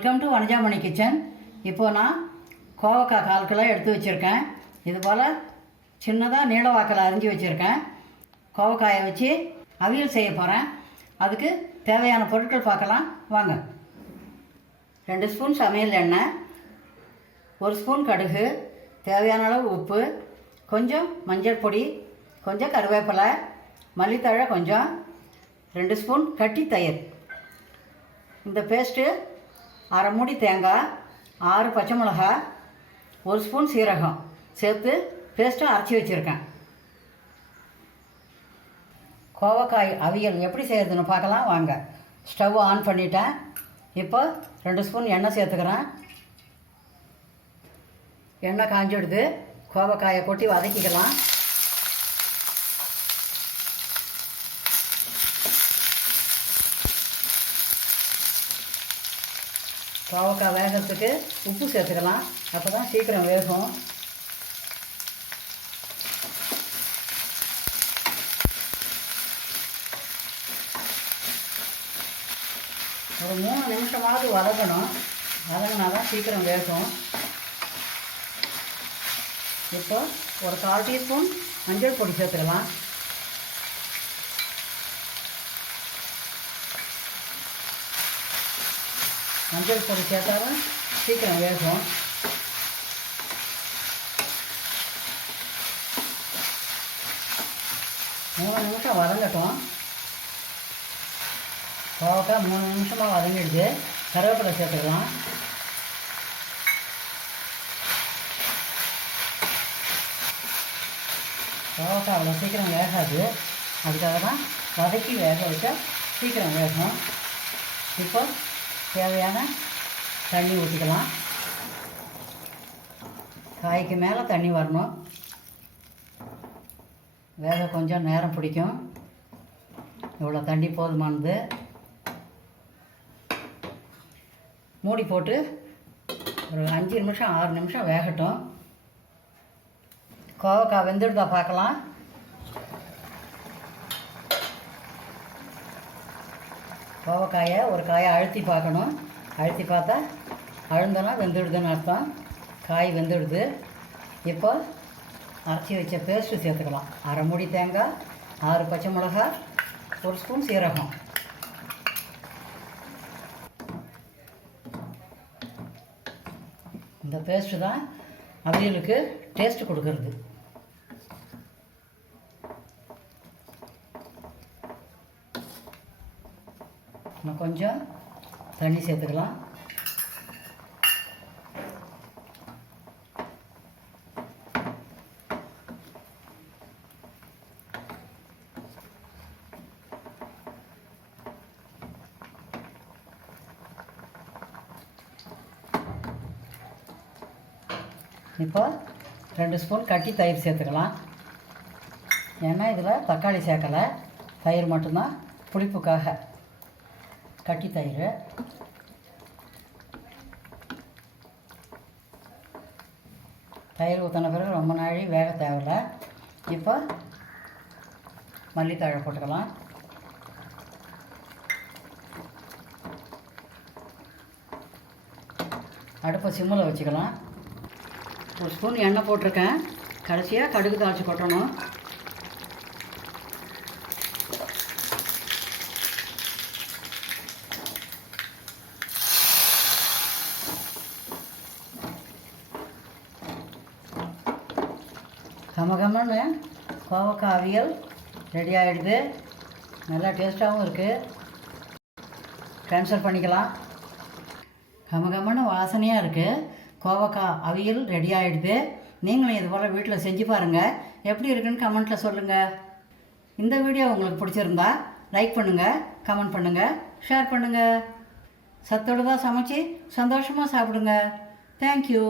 Welcome to Vanajamani kitchen இப்போது நான் கோவக்காய் கால் கிலோ எடுத்து வச்சுருக்கேன். இது போல் சின்னதாக நீளவாக்கில் அரிஞ்சு வச்சுருக்கேன். கோவக்காயை வச்சு அவியல் செய்ய போகிறேன் அதுக்கு தேவையான பொருட்கள் பார்க்கலாம். வாங்க. ரெண்டு ஸ்பூன் சமையல் எண்ணெய் ஒரு ஸ்பூன் கடுகு தேவையான அளவு உப்பு கொஞ்சம் மஞ்சள் பொடி கொஞ்சம் கருவேப்பிலை மல்லித்தழை கொஞ்சம் ரெண்டு ஸ்பூன் கட்டி தயிர் இந்த பேஸ்ட்டு அரை மூடி தேங்காய் ஆறு பச்சை மிளகா ஒரு ஸ்பூன் சீரகம் சேர்த்து பேஸ்ட்டாக அரைச்சி வச்சுருக்கேன். கோவக்காய் அவியல் எப்படி செய்கிறதுன்னு பார்க்கலாம் வாங்க. ஸ்டவ் ஆன் பண்ணிட்டேன். இப்போ ரெண்டு ஸ்பூன் எண்ணெய் சேர்த்துக்கிறேன். எண்ணெய் காஞ்சிடுது கோவக்காயை கொட்டி வதக்கிக்கலாம். பாவக்காய் வேகிறதுக்கு உப்பு சேர்த்துக்கலாம். அப்போ தான் சீக்கிரம் வேகும். ஒரு மூணு நிமிஷமாவது வதக்கணும் வதங்கினா தான் சீக்கிரம் வேகும். இப்போ ஒரு கால் டீஸ்பூன் மஞ்சள் பொடி சேர்த்துக்கலாம். மஞ்சள் பொடி சேர்த்தாலும் சீக்கிரம் வேகும். மூணு நிமிஷம் வதங்கட்டும். கோவக்காய் மூணு நிமிஷமாக வதங்கிடுது. கருவேப்பிலை சேர்த்துக்கலாம். கோவக்காய் அவ்வளோ சீக்கிரம் வேகாது. அதுக்காக தான் வதக்கி வேக வச்சா சீக்கிரம் வேகும். இப்போ தேவையான தண்ணி ஊற்றிக்கலாம் காய்க்கு மேலே தண்ணி வரணும். வேக கொஞ்சம் நேரம் பிடிக்கும். இவ்வளோ தண்ணி போதுமானது. மூடி போட்டு ஒரு அஞ்சு நிமிஷம் ஆறு நிமிஷம் வேகட்டும். கோவக்காய் வெந்துடுதா பார்க்கலாம். கோவக்காயை ஒரு காயை அழுத்தி பார்க்கணும். அழுத்தி பார்த்தா அழுந்தனா வெந்துடுதுன்னு அர்த்தம். காய் வெந்துடுது. இப்போ அரைச்சி வச்ச பேஸ்ட்டு சேர்த்துக்கலாம். அரை மூடி தேங்காய் ஆறு பச்சை மிளகா ஒரு ஸ்பூன் சீரகம். இந்த பேஸ்ட்டு தான் அவியலுக்கு டேஸ்ட் கொடுக்கறது. இன்னும் கொஞ்சம் தண்ணி சேர்த்துக்கலாம். இப்போ ரெண்டு ஸ்பூன் கட்டி தயிர் சேர்த்துக்கலாம். ஏன்னா இதில் தக்காளி சேர்க்கலை. தயிர் மட்டும்தான். புளிப்புக்காக. கட்டி தயிர். தயிர் ஊற்றின பிறகு ரொம்ப நாழி வேக தேவையில்ல. இப்போ மல்லித்தழை போட்டுக்கலாம். அடுப்பை சிம்மில் வச்சுக்கலாம். ஒரு ஸ்பூன் எண்ணெய் போட்டிருக்கேன். கடைசியாக கடுகு தாளித்து கொட்டணும். கமகமன்னு கோவக்காய் அவியல் ரெடி ஆகிடுது நல்லா டேஸ்ட்டாகவும் இருக்குது ட்ரான்ஸ்ஃபர் பண்ணிக்கலாம். கமகமன்னு வாசனையாக இருக்குது கோவக்காய் அவியல் ரெடி ஆகிடுது நீங்களும் இது போல் வீட்டில் செஞ்சு பாருங்கள் எப்படி இருக்குன்னு கமெண்ட்டில் சொல்லுங்கள் இந்த வீடியோ உங்களுக்கு பிடிச்சிருந்தா லைக் பண்ணுங்கள் கமெண்ட் பண்ணுங்கள் ஷேர் பண்ணுங்கள் சத்தோடு தான் சமைச்சு சந்தோஷமாக சாப்பிடுங்க. தேங்க்யூ